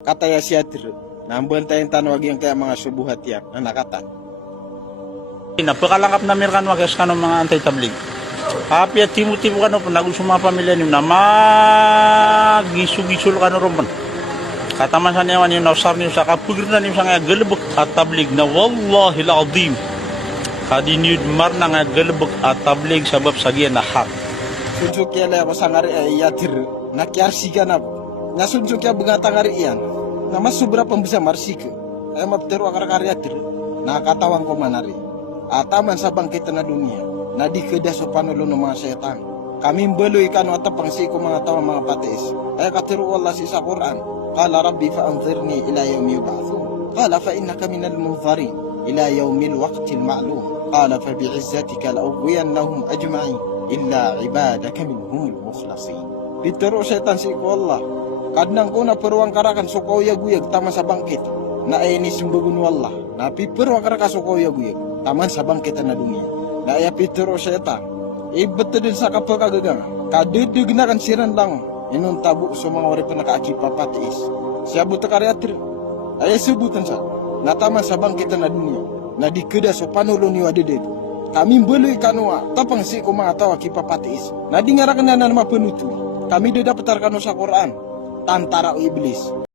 Kata ya siatir, nambantayin tanwag yung kaya mga subuhat yan, na nakata. Napakalangkap na meron wagas ka ng mga anti-tablig. Happy at timu-timu ka no, nagusto mga pamilya niyo na magisul-gisul ka no ron. Kataman sa niyaman yung nausar niyo sa kapugir na niyo sa nga galabag at tablig na wallahi la'adim. Kadiniyod mar na nga galabag at tablig sabab sa giyan na hak. Sunjuk ya laya ko sangari ay yatir, nakyar siga na, nga sunjuk ya bunga tangari iyan, na mas sobra pembisa marsik, ay mapteru akar-akar yatir, nakatawang ko manari. Ataman sa bangkit na dunia, na di kedas o panulo ng mga setan. Kami mbeloy kanu atapang si ko mga tawa mga patis. Ay katiru Allah si sa Quran. Qala rabbi fa'anzirni ila yawmi yub'athun. Qala fa innaka minal munzarin ila yawmil waqtil ma'lum. Qala fa bi'izzatika la'ughwiyannahum ajma'in illa ibadaka minhumul mukhlasin. Bitero setan si ko Allah. Kadnang ko na peruang karakan sukaw yaguyag tama sa bangkit. Na ay ni simbagun Allah. Na piperuang karakan sukaw yaguyag. Taman sa bangkit na dunia. Na ay pitero setan. Ibet din sa kapagagagang. Kadedig na kan siran lang. Inong tabu sa mga ori pa nakaakipapatis. Siya buta karyatir. Ay sebutan sa. Na taman sa bangkit na dunia. Na dikeda sa panulo ni wadideg. Kami beloy kanua. Tapang si ko mga tawa kipapatis. Na di ngarakan na nama penutu. Kami dapat tarkano sa Quran. Tantara iblis.